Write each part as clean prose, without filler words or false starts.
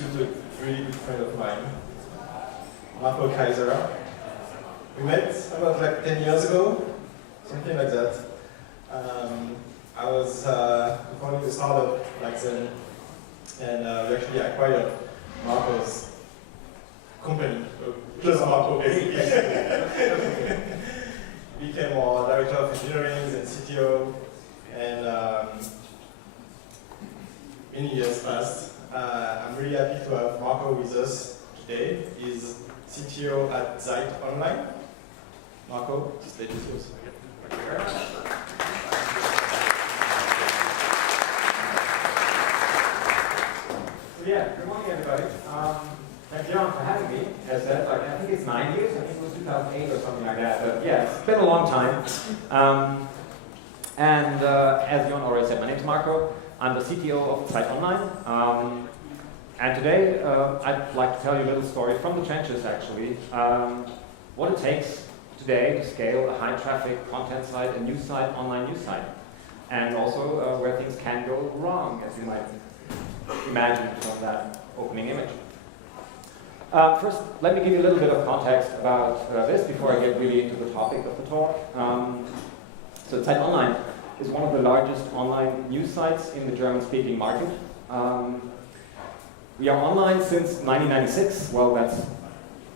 introduce a really good friend of mine, Marco Kaiser. We met about like 10 years ago, something like that. I was founding a startup back then, and we actually acquired Marco's company, just Marco basically. Became our director of engineering and CTO, and many years passed. I'm really happy to have Marco with us today. He's CTO at ZEIT Online. Marco, the stage is yours. Thank you very much. Yeah, good morning, everybody. Thank you, John, for having me. As said, I think it's 9 years. I think it was 2008 or something like that. But yeah, it's been a long time. As Jon already said, my name is Marco. I'm the CTO of ZEIT Online. And today, I'd like to tell you a little story from the trenches, actually. What it takes today to scale a high-traffic content site, a news site, online news site. And also where things can go wrong, as you might imagine from that opening image. First, let me give you a little bit of context about this before I get really into the topic of the talk. So ZEIT Online is one of the largest online news sites in the German-speaking market. We are online since 1996. Well, that's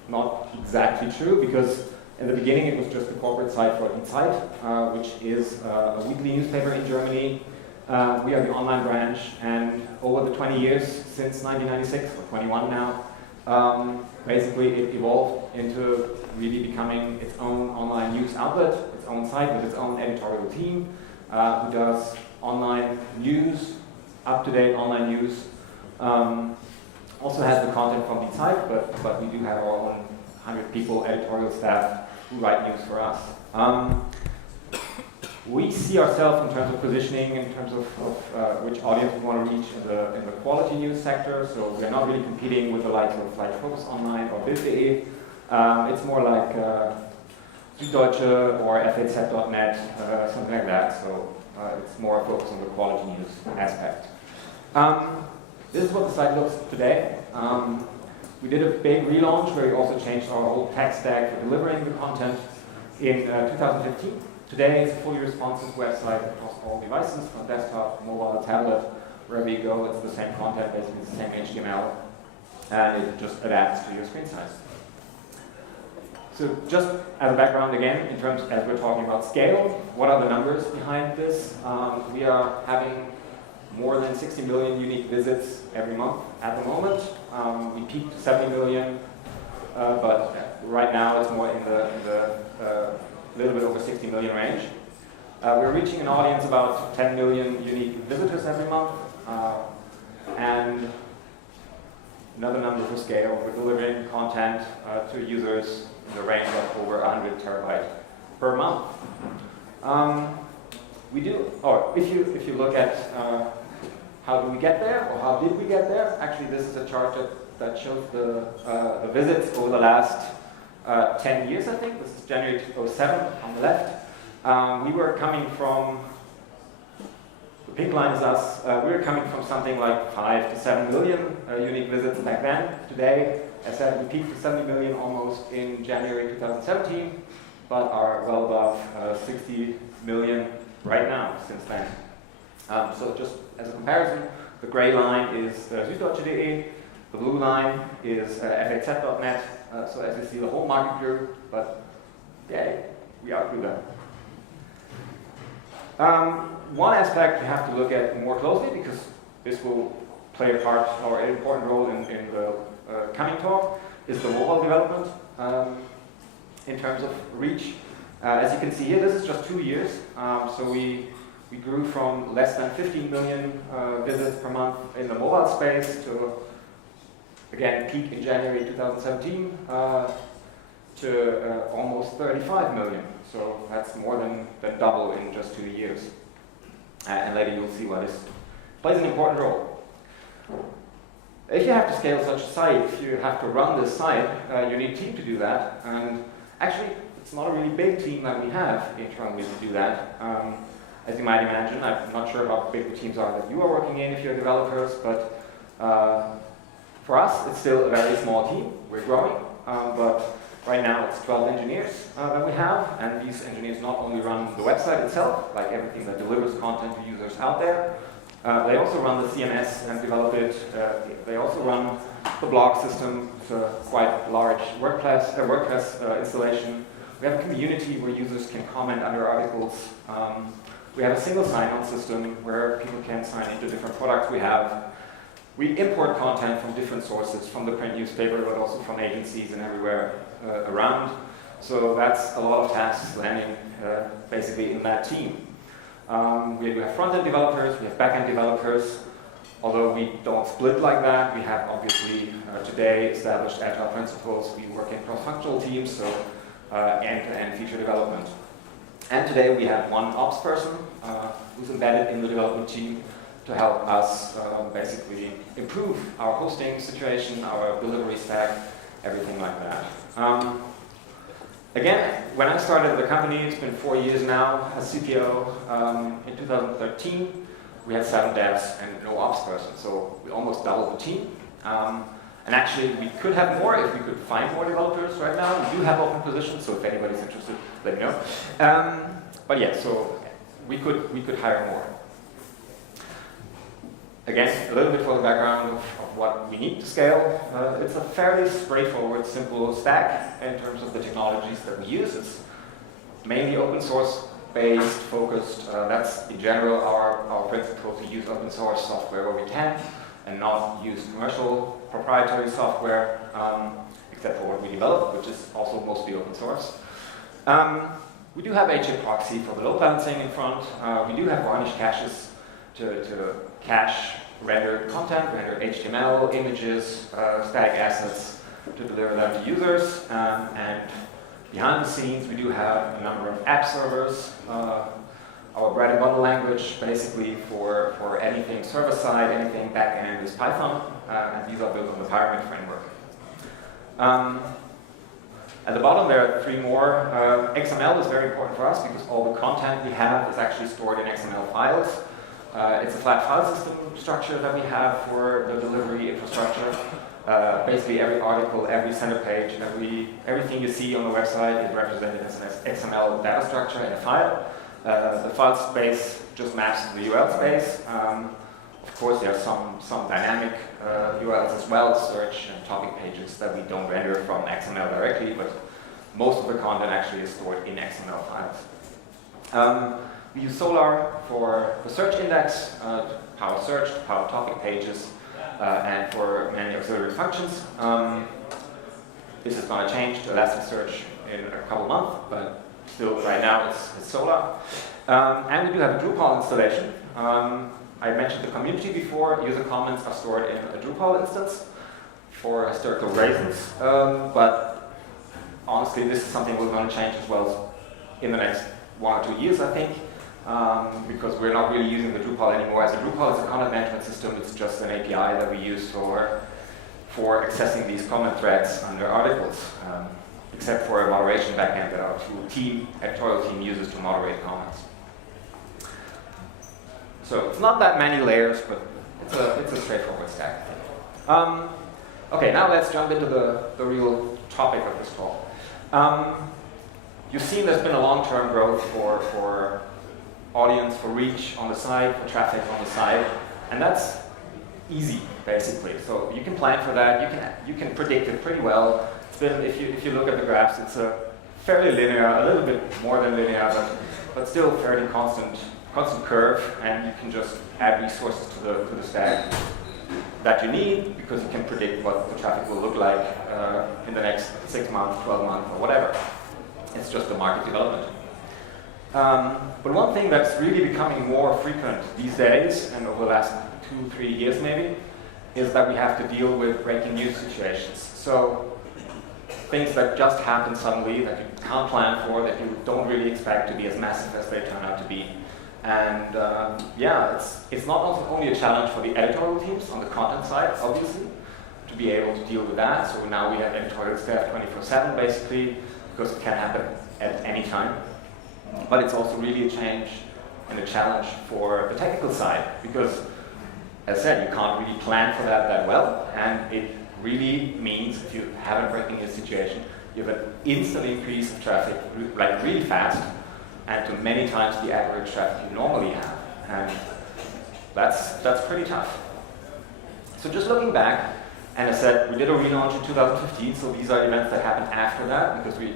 not exactly true, because in the beginning it was just a corporate site for ZEIT, which is a weekly newspaper in Germany. We are the online branch, and over the 20 years since 1996, or 21 now, basically it evolved into really becoming its own online news outlet, its own site with its own editorial team, who does online news, up-to-date online news. Also has the content from the site, but we do have our own 100 people editorial staff who write news for us. We see ourselves in terms of positioning, in terms of which audience we want to reach in the quality news sector. So we're not really competing with the likes of like Focus Online or Bild.de. It's more like Süddeutsche or FAZ.net, something like that. So it's more focused on the quality news aspect. This is what the site looks today. We did a big relaunch where we also changed our whole tech stack for delivering the content in 2015. Today it's a fully responsive website across all devices, from desktop, mobile, tablet, wherever you go, it's the same content, basically it's the same HTML, and it just adapts to your screen size. So just as a background again, in terms, as we're talking about scale, what are the numbers behind this? We are having more than 60 million unique visits every month at the moment. We peaked to 70 million, but right now it's more in the little bit over 60 million range. We're reaching an audience about 10 million unique visitors every month. And another number for scale, we're delivering content to users in the range of over 100 terabytes per month. We do, or if you look at how do we get there, or how did we get there? Actually, this is a chart that shows the visits over the last 10 years, I think. This is January 2007 on the left. We were coming from, the pink line is us, we were coming from something like 5 to 7 million unique visits back then. Today, as I said, we peaked to 70 million almost in January 2017, but are well above 60 million right now since then. So just as a comparison, the gray line is Süddeutsche.de, the blue line is FAZ.net. So as you see, the whole market grew, but yeah, we outgrew that. One aspect you have to look at more closely, because this will play a part or an important role in the coming talk, is the mobile development in terms of reach. As you can see here, this is just 2 years. So we grew from less than 15 million visits per month in the mobile space to, again, peak in January 2017 to almost 35 million. So that's more than double in just 2 years. And later you'll see why this plays an important role. If you have to scale such a site, if you have to run this site, you need a team to do that. And actually, it's not a really big team that we have internally to do that. As you might imagine, I'm not sure how big the teams are that you are working in if you're developers, but For us, it's still a very small team. We're growing, but right now it's 12 engineers that we have, and these engineers not only run the website itself, like everything that delivers content to users out there, they also run the CMS and develop it. They also run the blog system. It's a quite large WordPress installation. We have a community where users can comment under articles. We have a single sign-on system where people can sign into different products we have. We import content from different sources, from the print newspaper, but also from agencies and everywhere around. So that's a lot of tasks landing basically in that team. We have front-end developers, we have back-end developers. Although we don't split like that, we have obviously today established agile principles. We work in cross-functional teams, so end-to-end feature development. And today we have one ops person who's embedded in the development team to help us basically improve our hosting situation, our delivery stack, everything like that. Again, when I started the company, it's been 4 years now as CTO. In 2013, we had 7 devs and no ops person, so we almost doubled the team. And actually, we could have more if we could find more developers right now. We do have open positions, so if anybody's interested, let me know. But yeah, so we could hire more. Again, a little bit for the background of what we need to scale. It's a fairly straightforward, simple stack in terms of the technologies that we use. It's mainly open source based, focused. That's in general our principle, to use open source software where we can and not use commercial proprietary software, except for what we develop, which is also mostly open source. We do have HA proxy for the load balancing in front. We do have varnish caches to cache rendered content, rendered HTML, images, static assets to deliver them to users. And behind the scenes, we do have a number of app servers. Our bread and butter language, basically for anything server-side, anything back-end is Python, and these are built on the Pyramid framework. At the bottom, there are 3 more. XML is very important for us because all the content we have is actually stored in XML files. It's a flat file system structure that we have for the delivery infrastructure. Basically, every article, every center page, everything you see on the website is represented as an XML data structure in a file. The file space just maps to the URL space. Of course, there are some dynamic URLs as well, search and topic pages that we don't render from XML directly, but most of the content actually is stored in XML files. We use Solar for the search index, to power search, to power topic pages, and for many auxiliary functions. This is going to change to Elasticsearch in a couple months, but still right now it's Solar. And we do have a Drupal installation. I mentioned the community before. User comments are stored in a Drupal instance for historical reasons, but honestly this is something we're going to change as well in the next 1 or 2 years, I think. Because we're not really using the Drupal anymore. As a Drupal is a content management system, it's just an API that we use for accessing these comment threads under articles, except for a moderation backend that our editorial team uses to moderate comments. So it's not that many layers, but it's a straightforward stack. Okay, now let's jump into the real topic of this talk. You've seen there's been a long-term growth for audience, for reach on the site, for traffic on the site, and that's easy, basically. So you can plan for that. You can predict it pretty well. It's been, if you look at the graphs, it's a fairly linear, a little bit more than linear, but still fairly constant curve, and you can just add resources to the stack that you need because you can predict what the traffic will look like in the next 6 months, 12 months, or whatever. It's just the market development. But one thing that's really becoming more frequent these days, and over the last 2-3 years maybe, is that we have to deal with breaking news situations. So things that just happen suddenly, that you can't plan for, that you don't really expect to be as massive as they turn out to be. And yeah, it's not only a challenge for the editorial teams on the content side, obviously, to be able to deal with that. So now we have editorial staff 24/7 basically, because it can happen at any time. But it's also really a change and a challenge for the technical side, because as I said, you can't really plan for that well, and it really means if you have a breaking news situation, you have an instant increase of traffic, like really fast, and to many times the average traffic you normally have. And that's pretty tough. So just looking back, and I said we did a relaunch in 2015, so these are events that happened after that, because we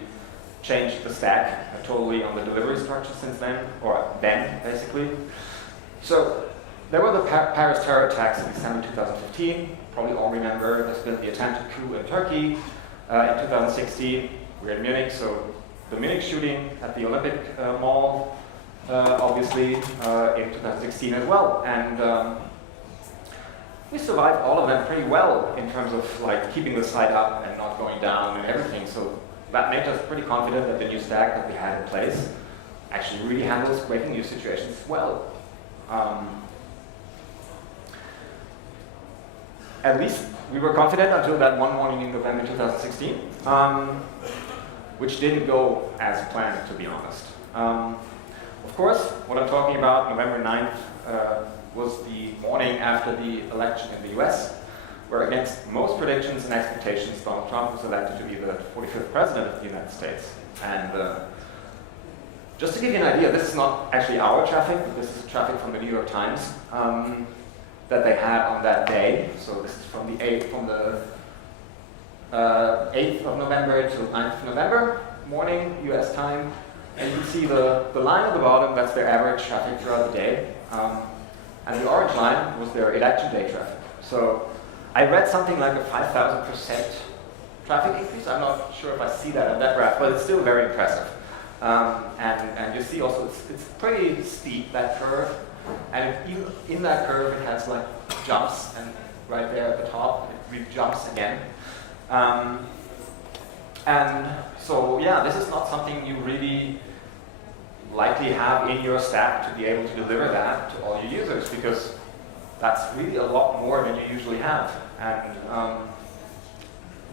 changed the stack totally on the delivery structure since then, or then, basically. So there were the Paris terror attacks in December 2015. Probably all remember there's been the attempted coup in Turkey in 2016. We're in Munich, so the Munich shooting at the Olympic Mall, obviously, in 2016 as well. And we survived all of them pretty well in terms of like keeping the site up and not going down and everything. So that made us pretty confident that the new stack that we had in place actually really handles breaking news situations well. At least we were confident until that one morning in November 2016, which didn't go as planned, to be honest. Of course, what I'm talking about, November 9th, was the morning after the election in the US, where against most predictions and expectations, Donald Trump was elected to be the 45th president of the United States. And just to give you an idea, this is not actually our traffic, but this is traffic from the New York Times that they had on that day. So this is from the 8th of November to 9th of November, morning, US time. And you can see the line at the bottom, that's their average traffic throughout the day. And the orange line was their election day traffic. So I read something like a 5,000% traffic increase. I'm not sure if I see that on that graph, but it's still very impressive. And you see also it's pretty steep, that curve. And in that curve, it has like jumps, and right there at the top, it really jumps again. And so, yeah, this is not something you really likely have in your stack to be able to deliver that to all your users, because that's really a lot more than you usually have. And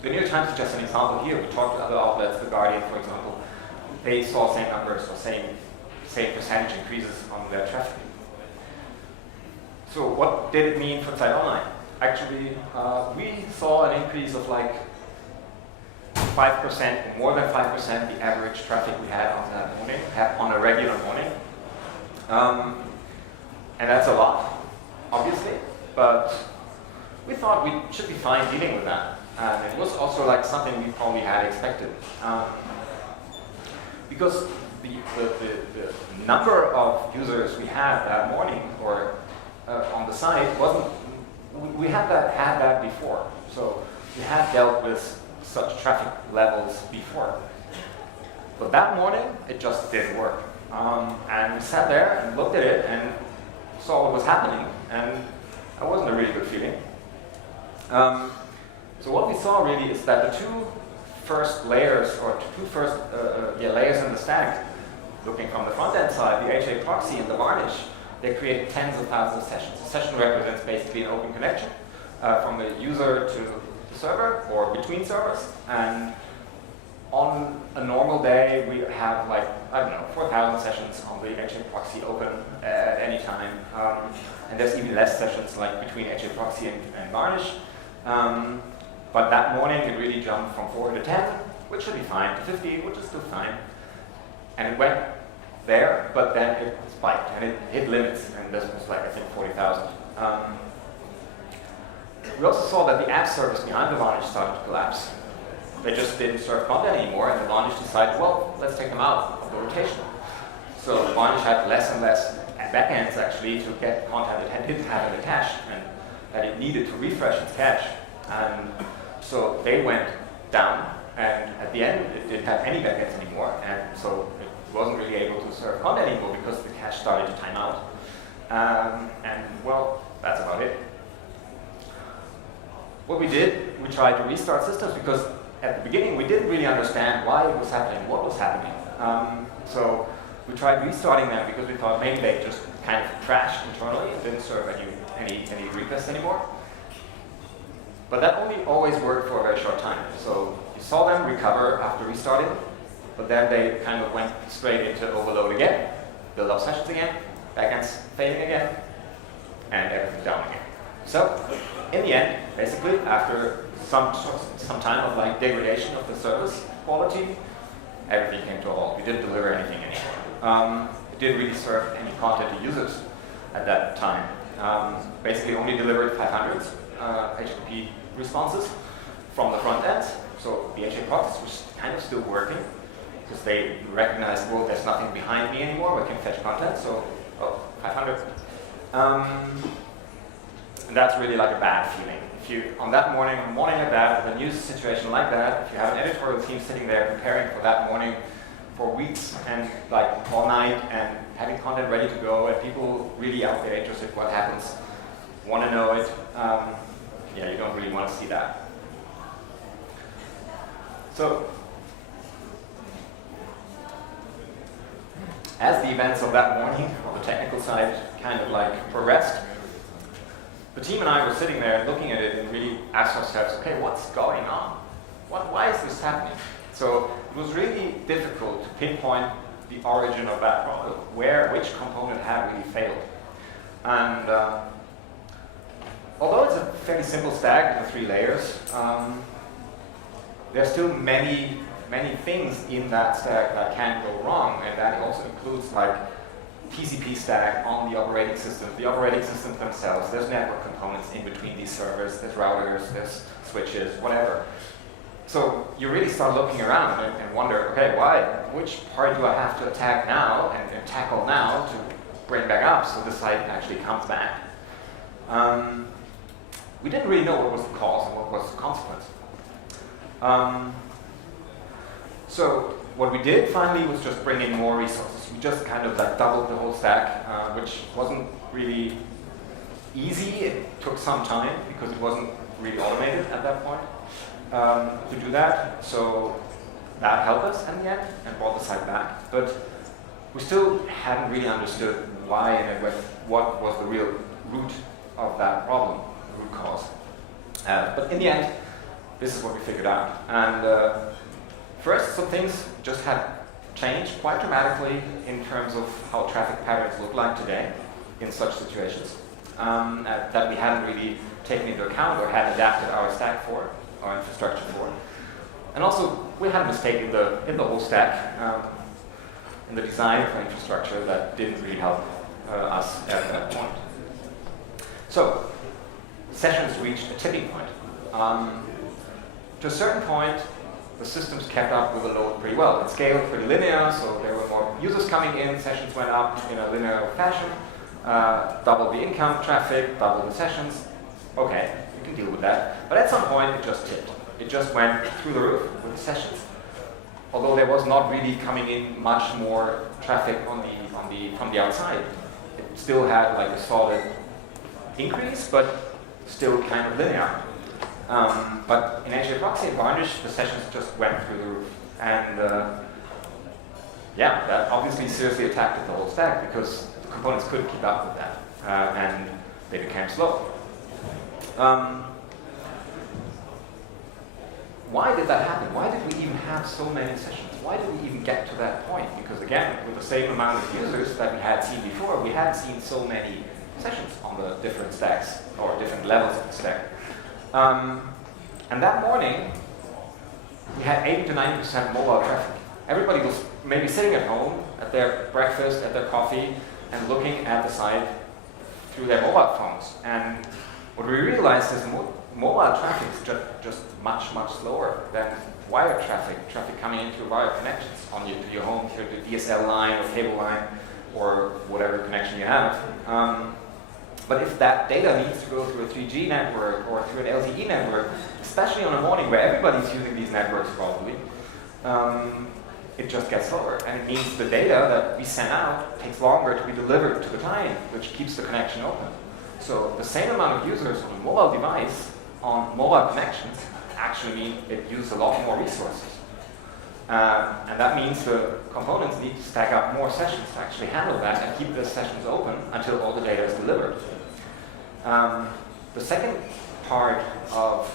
the New York Times is just an example here. We talked to other outlets, The Guardian, for example. They saw same numbers or same percentage increases on their traffic. So what did it mean for ZEIT Online? Actually, we saw an increase of like 5%, more than 5%, the average traffic we had on that morning, on a regular morning. And that's a lot, obviously, but we thought we should be fine dealing with that. And it was also like something we probably had expected. Because the number of users we had that morning or on the site wasn't, we had that before. So we had dealt with such traffic levels before. But that morning, it just didn't work. And we sat there and looked at it and saw what was happening, and that wasn't a really good feeling. So what we saw really is that the two first layers, or layers in the stack, looking from the front end side, the HA proxy and the varnish, they create tens of thousands of sessions. A session represents basically an open connection from the user to the server or between servers. And on a normal day, we have like, I don't know, 4,000 sessions on the HA proxy open at any time. And there's even less sessions like between HA proxy and varnish. But that morning, it really jumped from 4 to 10, which should be fine, to 15, which is still fine. And it went there, but then it spiked, and it hit limits, and this was like, I think, 40,000. We also saw that the app service behind the varnish started to collapse. They just didn't serve content anymore, and the varnish decided, well, let's take them out of the rotation. So the varnish had less and less backends, actually, to get content it didn't have in the cache, and that it needed to refresh its cache. And so they went down, and at the end, it didn't have any backends anymore, and so it wasn't really able to serve content anymore because the cache started to time out. And well, that's about it. What we did, we tried to restart systems because at the beginning we didn't really understand why it was happening, what was happening. So we tried restarting them because we thought maybe they just kind of crashed internally and didn't serve any requests anymore. But that only always worked for a very short time. So you saw them recover after restarting, but then they kind of went straight into overload again, build up sessions again, backends failing again, and everything down again. So, in the end, basically, after some time of like degradation of the service quality, everything came to a halt. We didn't deliver anything anymore. It didn't really serve any content to users at that time. Basically, only delivered 500 HTTP responses from the front end. So the HA proxies was kind of still working because they recognized, well, there's nothing behind me anymore. We can fetch content. So, 500. And that's really like a bad feeling. If you, on that morning like that, with a news situation like that, if you have an editorial team sitting there preparing for that morning for weeks and like all night and having content ready to go and people really out there interested in what happens, want to know it, yeah, you don't really want to see that. So, as the events of that morning on the technical side kind of like progressed, the team and I were sitting there looking at it and really asked ourselves, okay, what's going on? Why is this happening? So it was really difficult to pinpoint the origin of that problem, which component had really failed. And although it's a fairly simple stack with 3 layers, there's still many things in that stack that can go wrong, and that also includes like TCP stack on the operating system, the operating systems themselves. There's network components in between these servers, there's routers, there's switches, whatever. So you really start looking around and wonder, okay, which part do I have to attack now and tackle now to bring back up so the site actually comes back? We didn't really know what was the cause and what was the consequence. So what we did finally was just bring in more resources. We just kind of like doubled the whole stack, which wasn't really easy. It took some time because it wasn't really automated at that point to do that. So that helped us in the end and brought the site back. But we still hadn't really understood why and what was the real root of that problem, the root cause. But in the end, this is what we figured out. And first, some things just had changed quite dramatically in terms of how traffic patterns look like today in such situations that we hadn't really taken into account or had adapted our stack for, our infrastructure for. And also, we had a mistake in the whole stack, in the design of our infrastructure that didn't really help us at that point. So, sessions reached a tipping point. To a certain point, the systems kept up with the load pretty well. It scaled pretty linear, so there were more users coming in, sessions went up in a linear fashion, doubled the income traffic, doubled the sessions. Okay, you can deal with that. But at some point, it just tipped. It just went through the roof with the sessions. Although there was not really coming in much more traffic from the outside. It still had like a solid increase, but still kind of linear. But in HA proxy and Varnish, the sessions just went through the roof. And yeah, that obviously seriously attacked the whole stack because the components couldn't keep up with that. And they became slow. Why did that happen? Why did we even have so many sessions? Why did we even get to that point? Because again, with the same amount of users that we had seen before, we hadn't seen so many sessions on the different stacks or different levels of the stack. And that morning, we had 80 to 90% mobile traffic. Everybody was maybe sitting at home at their breakfast, at their coffee, and looking at the site through their mobile phones. And what we realized is mobile traffic is just much slower than wired traffic coming into your wired connections to your home, through the DSL line or cable line or whatever connection you have. But if that data needs to go through a 3G network or through an LTE network, especially on a morning where everybody's using these networks probably, it just gets slower. And it means the data that we send out takes longer to be delivered to the client, which keeps the connection open. So the same amount of users on a mobile device on mobile connections actually mean it uses a lot more resources. And that means the components need to stack up more sessions to actually handle that and keep the sessions open until all the data is delivered. The second part of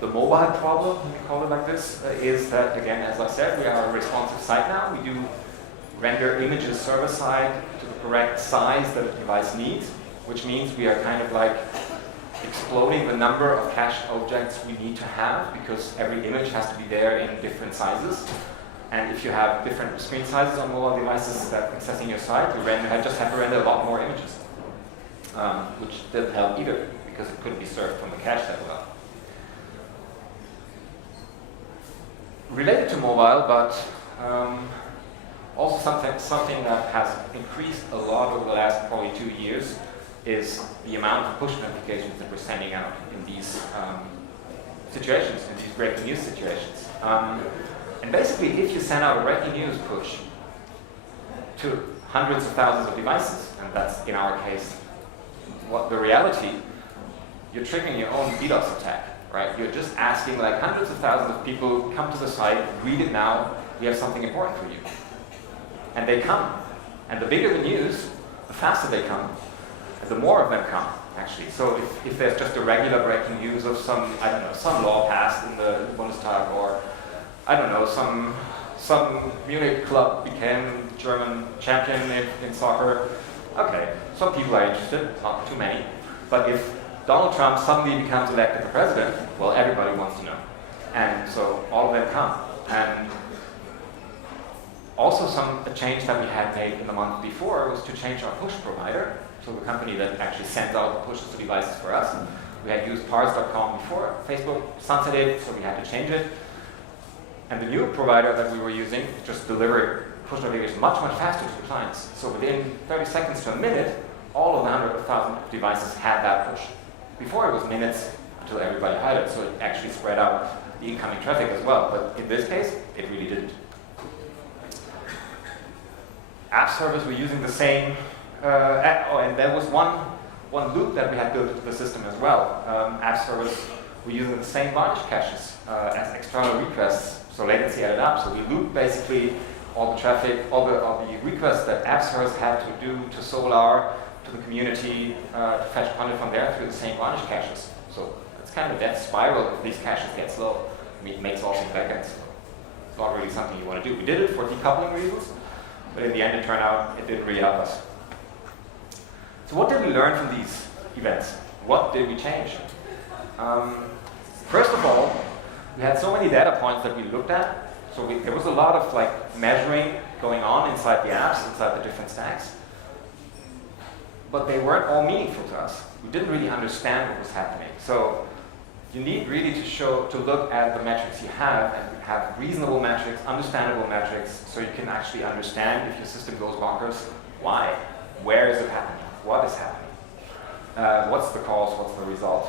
the mobile problem, we call it like this, is that, again, as I said, we are a responsive site now. We do render images server-side to the correct size that the device needs, which means we are kind of like exploding the number of cached objects we need to have, because every image has to be there in different sizes. And if you have different screen sizes on mobile devices that are accessing your site, you just have to render a lot more images, which didn't help either, because it couldn't be served from the cache that well. Related to mobile, but also something that has increased a lot over the last probably 2 years is the amount of push notifications that we're sending out in these situations, in these breaking news situations. And basically, if you send out a breaking news push to hundreds of thousands of devices, and that's in our case what the reality, you're triggering your own DDoS attack, right? You're just asking like hundreds of thousands of people, come to the site, read it now, we have something important for you. And they come. And the bigger the news, the faster they come, and the more of them come, actually. So if there's just a regular breaking news of some, I don't know, some law passed in the Bundestag, or I don't know, some Munich club became German champion in soccer. Okay, some people are interested, not too many. But if Donald Trump suddenly becomes elected the president, well, everybody wants to know. And so all of them come. And also a change that we had made in the month before was to change our push provider. So the company that actually sends out the pushes to devices for us. We had used parse.com before. Facebook sunsetted it, so we had to change it. And the new provider that we were using just delivered push notifications much, much faster to the clients. So within 30 seconds to a minute, all of the 100,000 devices had that push. Before it was minutes until everybody had it, so it actually spread out the incoming traffic as well. But in this case, it really didn't. App servers were using the same, and there was one loop that we had built into the system as well. App servers were using the same varnish caches as external requests, so latency added up. So we looped basically all the traffic, all the requests that app servers had to do to Solar, to the community, to fetch content from there through the same varnish caches. So it's kind of a death spiral if these caches get slow. I mean, it makes all some backends. It's not really something you want to do. We did it for decoupling reasons, but in the end it turned out it didn't really help us. So what did we learn from these events? What did we change? First of all, we had so many data points that we looked at. So there was a lot of measuring going on inside the apps, inside the different stacks. But they weren't all meaningful to us. We didn't really understand what was happening. So you need really to look at the metrics you have and have reasonable metrics, understandable metrics, so you can actually understand if your system goes bonkers, why, where is it happening, what is happening, what's the cause, what's the result.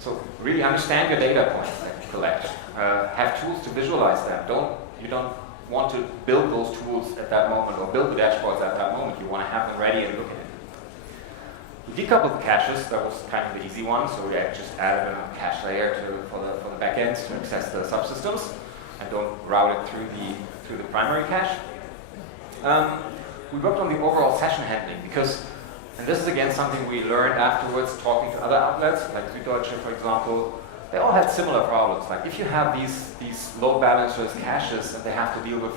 So really understand your data points that you collect. Have tools to visualize them. You don't want to build those tools at that moment or build the dashboards at that moment. You want to have them ready and look at it. We decoupled the caches. That was kind of the easy one. So we just added a cache layer for the backends to access the subsystems and don't route it through the primary cache. We worked on the overall session handling because, and this is again something we learned afterwards talking to other outlets, like ZEIT, for example. They all had similar problems. Like if you have these load balancers, caches, and they have to deal with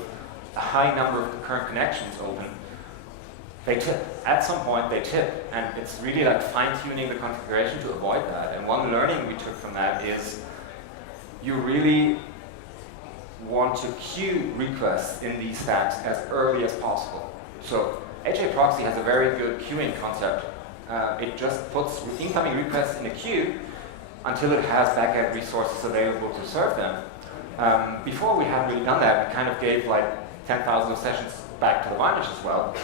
a high number of concurrent connections open, they tip. At some point, they tip. And it's really like fine-tuning the configuration to avoid that. And one learning we took from that is you really want to queue requests in these stacks as early as possible. So HA Proxy has a very good queuing concept. It just puts incoming requests in a queue until it has backend resources available to serve them. Before we hadn't really done that, we kind of gave like 10,000 sessions back to the varnish as well.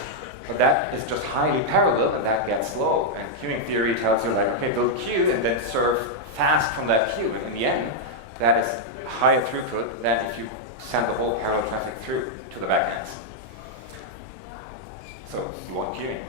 But that is just highly parallel and that gets slow. And queuing theory tells you like, okay, build a queue and then serve fast from that queue. And in the end, that is higher throughput than if you send the whole parallel traffic through to the backends. So you want queuing.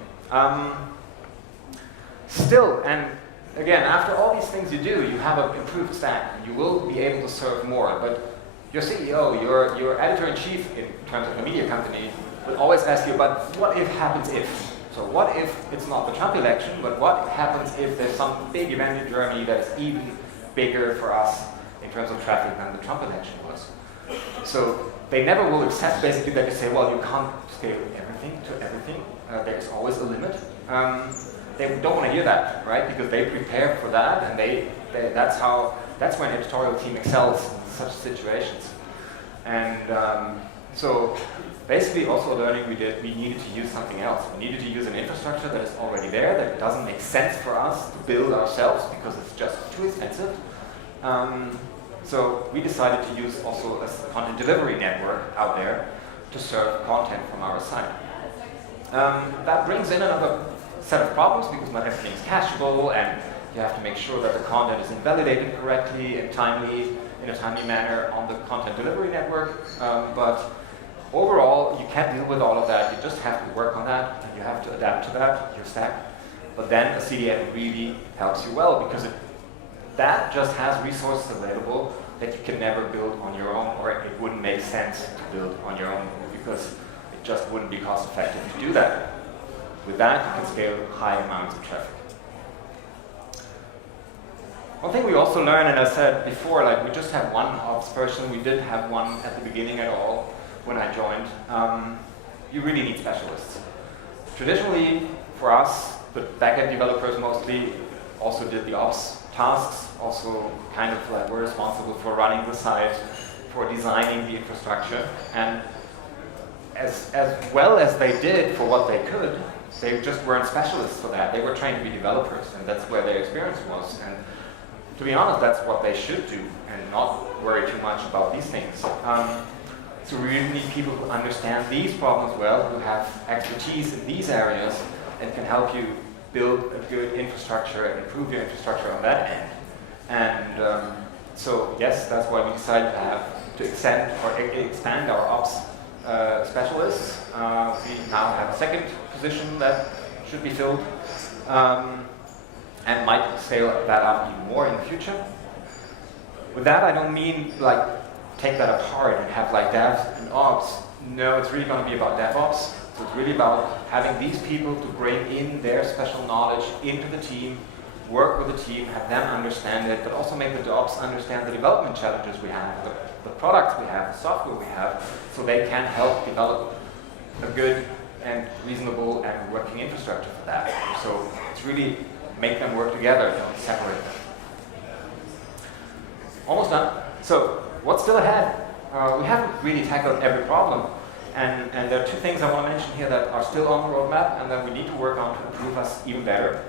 Still, and again, after all these things you do, you have an improved stack. You will be able to serve more. But your CEO, your editor-in-chief in terms of a media company, will always ask you, but what if happens if? So what if it's not the Trump election, but what happens if there's some big event in Germany that is even bigger for us in terms of traffic than the Trump election was? So they never will accept basically that you say, well, you can't scale everything to everything. There is always a limit. they don't want to hear that, right? Because they prepare for that, and that's when editorial team excels in such situations. And so basically also learning we needed to use something else. We needed to use an infrastructure that is already there, that doesn't make sense for us to build ourselves because it's just too expensive. So we decided to use also a content delivery network out there to serve content from our site. That brings in another set of problems because not everything is cacheable, and you have to make sure that the content is invalidated correctly and in a timely manner on the content delivery network. But overall, you can't deal with all of that. You just have to work on that, and you have to adapt to that, your stack. But then a CDN really helps you well because that just has resources available that you can never build on your own, or it wouldn't make sense to build on your own because it just wouldn't be cost effective to do that. With that, you can scale high amounts of traffic. One thing we also learned, and I said before, like we just had one ops person. We didn't have one at the beginning at all when I joined. You really need specialists. Traditionally, for us, the backend developers mostly also did the ops tasks, also kind of like were responsible for running the site, for designing the infrastructure, and as well as they did for what they could, they just weren't specialists for that. They were trained to be developers, and that's where their experience was. And to be honest, that's what they should do, and not worry too much about these things. So we really need people who understand these problems well, who have expertise in these areas, and can help you build a good infrastructure and improve your infrastructure on that end. And so yes, that's why we decided to expand our ops specialists. We now have a second position that should be filled, and might scale that up even more in the future. With that, I don't mean like take that apart and have like devs and ops. No, it's really going to be about DevOps. So it's really about having these people to bring in their special knowledge into the team, work with the team, have them understand it, but also make the ops understand the development challenges we have, the products we have, the software we have, so they can help develop a good and reasonable and working infrastructure for that. So it's really make them work together, don't separate them. Almost done. So what's still ahead? We haven't really tackled every problem. And there are two things I want to mention here that are still on the roadmap and that we need to work on to improve us even better.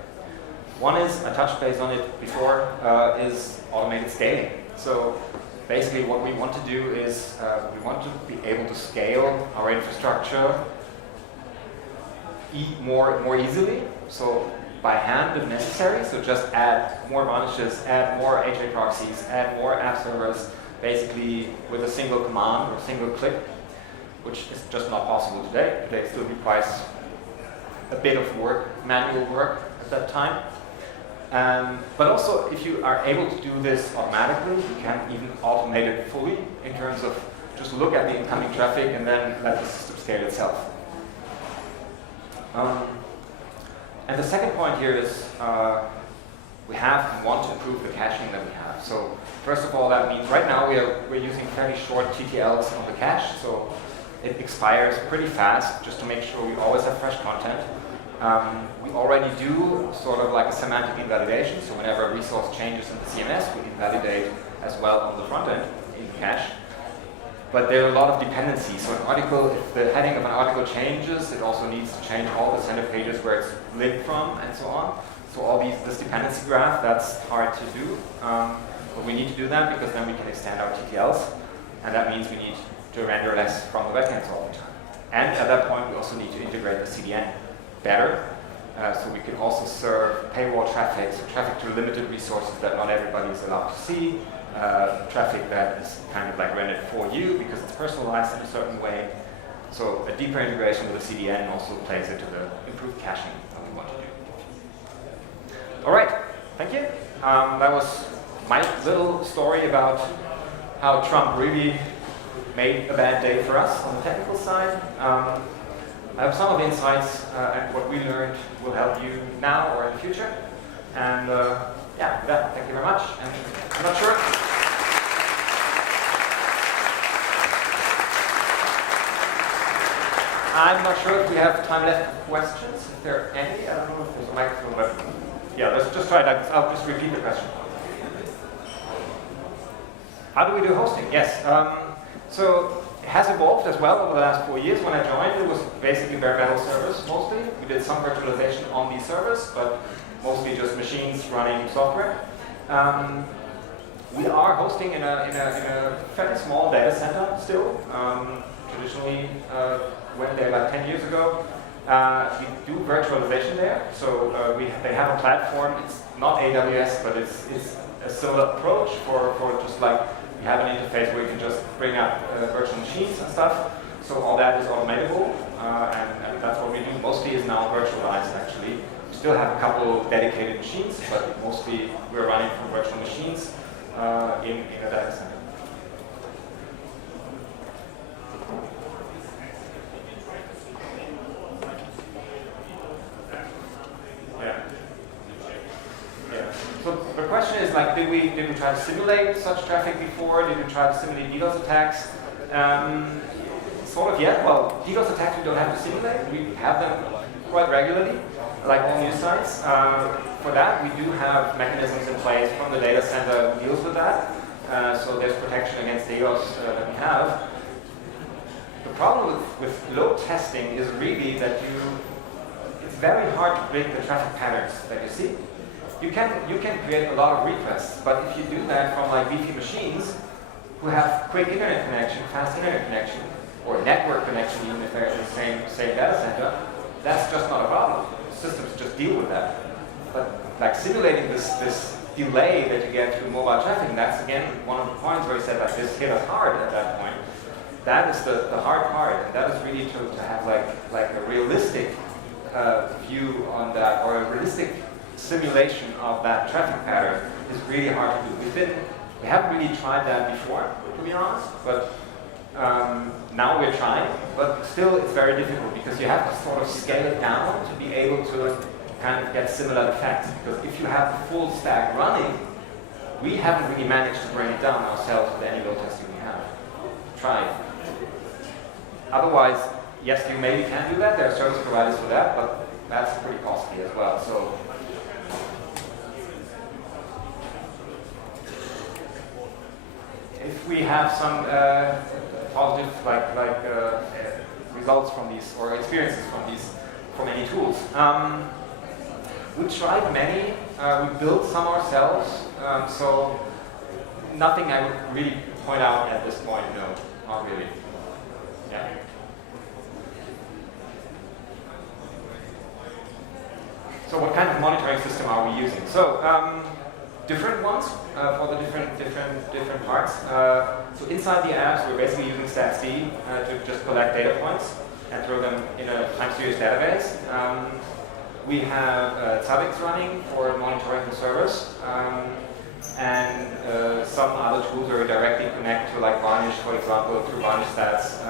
One is, I touched base on it before, is automated scaling. So basically what we want to do is we want to be able to scale our infrastructure more easily. So by hand if necessary, so just add more branches, add more HA proxies, add more app servers, basically with a single command or single click, which is just not possible today. Today it still requires a bit of work, manual work at that time. But also, if you are able to do this automatically, you can even automate it fully in terms of just look at the incoming traffic and then let the system scale itself. And the second point here is we have and want to improve the caching that we have. So first of all, that means right now we're using fairly short TTLs on the cache, so it expires pretty fast just to make sure we always have fresh content. We already do sort of like a semantic invalidation, so whenever a resource changes in the CMS, we invalidate as well on the front end in the cache. But there are a lot of dependencies. So an article, if the heading of an article changes, it also needs to change all the center pages where it's linked from and so on. So all this dependency graph, that's hard to do. But we need to do that because then we can extend our TTLs. And that means we need to render less from the backends all the time. And at that point, we also need to integrate the CDN better. So we can also serve paywall traffic, so traffic to limited resources that not everybody is allowed to see. Traffic that is kind of like rendered for you because it's personalized in a certain way. So a deeper integration with the CDN also plays into the improved caching that we want to do. All right, thank you. That was my little story about how Trump really made a bad day for us on the technical side. I hope some of the insights and what we learned will help you now or in the future. And yeah, with that, thank you very much. And I'm not sure. I'm not sure if we have time left for questions. If there are any, I don't know if there's a microphone, but yeah, let's just try that. I'll just repeat the question. How do we do hosting? Yes. So it has evolved as well over the last 4 years. When I joined, it was basically bare metal servers mostly. We did some virtualization on these servers, but mostly just machines running software. We are hosting in a fairly small data center still. Traditionally, went there like 10 years ago. We do virtualization there, so they have a platform. It's not AWS, but it's a similar approach for just like you have an interface where you can just bring up virtual machines and stuff. So all that is automatable, and that's what we do. Mostly is now virtualized actually. We still have a couple dedicated machines, but mostly we're running from virtual machines in a data center. So the question is like, did we try to simulate such traffic before? Did we try to simulate DDoS attacks? Sort of, yeah. Well, DDoS attacks we don't have to simulate. We have them quite regularly, like all news sites. For that, we do have mechanisms in place from the data center that deals with that. So there's protection against DDoS that we have. The problem with load testing is really that it's very hard to predict the traffic patterns that you see. You can create a lot of requests, but if you do that from like beefy machines who have quick internet connection, fast internet connection, or network connection even if they're in the same data center, that's just not a problem. Systems just deal with that. But like simulating this delay that you get through mobile traffic, and that's again one of the points where you said like this hit us hard at that point. That is the hard part, and that is really to have like a realistic view on that, or a realistic simulation of that traffic pattern is really hard to do. We haven't really tried that before, to be honest, but now we're trying, but still it's very difficult because you have to sort of scale it down to be able to kind of get similar effects. Because if you have the full stack running, we haven't really managed to bring it down ourselves with any load testing we have. Try it. Otherwise, yes, you maybe can do that. There are service providers for that, but that's pretty costly as well. So. If we have some positive results from these or experiences from any tools, we tried many. We built some ourselves. So nothing I would really point out at this point. No, not really. Yeah. So what kind of monitoring system are we using? So. Different ones for the different parts. So inside the apps, we're basically using StatsD to just collect data points and throw them in a time series database. We have ZEIT running for monitoring the servers, and some other tools where we directly connect to like Varnish, for example, through Varnish stats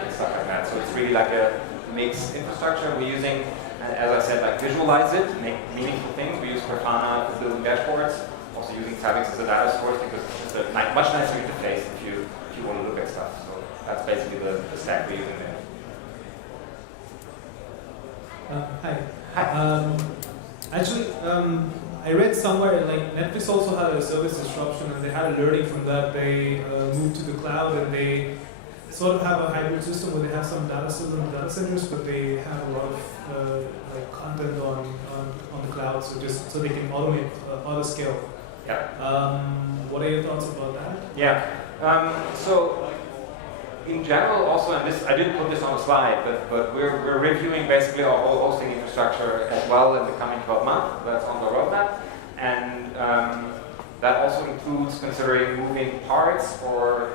and stuff like that. So it's really like a mixed infrastructure we're using. And as I said, like visualize it, make meaningful things. We use Grafana for building dashboards, also using ZEIT as a data source because it's a much nicer interface if you want to look at stuff. So that's basically the stack we're using there. Hi. Actually, I read somewhere like Netflix also had a service disruption and they had a learning from that. They moved to the cloud and they sort of have a hybrid system where they have some data centers, but they have a lot of like content on the cloud, so just so they can automate auto scale. Yeah. What are your thoughts about that? Yeah. So in general, also, and this I didn't put this on the slide, but we're reviewing basically our whole hosting infrastructure as well in the coming 12 months. That's on the roadmap, and that also includes considering moving parts or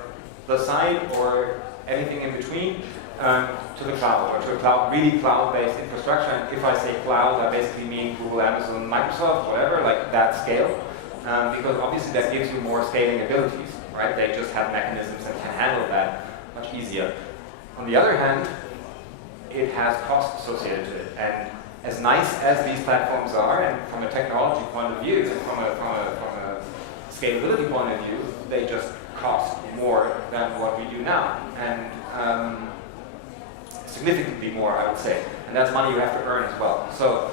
the site or anything in between to the cloud, or to a really cloud-based infrastructure. And if I say cloud, I basically mean Google, Amazon, Microsoft, whatever, like that scale, because obviously that gives you more scaling abilities, right? They just have mechanisms that can handle that much easier. On the other hand, it has cost associated to it, and as nice as these platforms are, and from a technology point of view, and from a scalability point of view, they just cost more than what we do now. And significantly more, I would say. And that's money you have to earn as well. So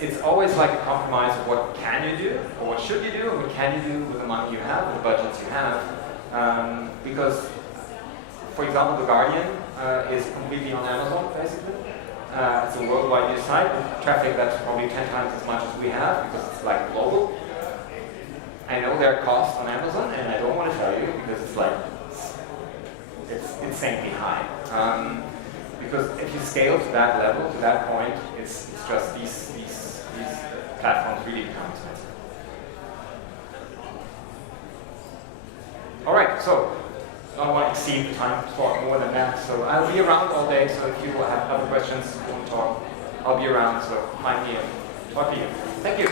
it's always like a compromise of what can you do, or what should you do, or what can you do with the money you have, with the budgets you have. Because, for example, The Guardian is completely on Amazon, basically. It's a worldwide news site with traffic that's probably 10 times as much as we have, because it's like global. I know their cost on Amazon, and I don't want to tell you because it's like, it's insanely high. Because if you scale to that level, to that point, it's just these platforms really become expensive. All right, so I don't want to exceed the time to talk more than that. So I'll be around all day. So if you have other questions, you want to talk, I'll be around. So find me and talk to you. Thank you.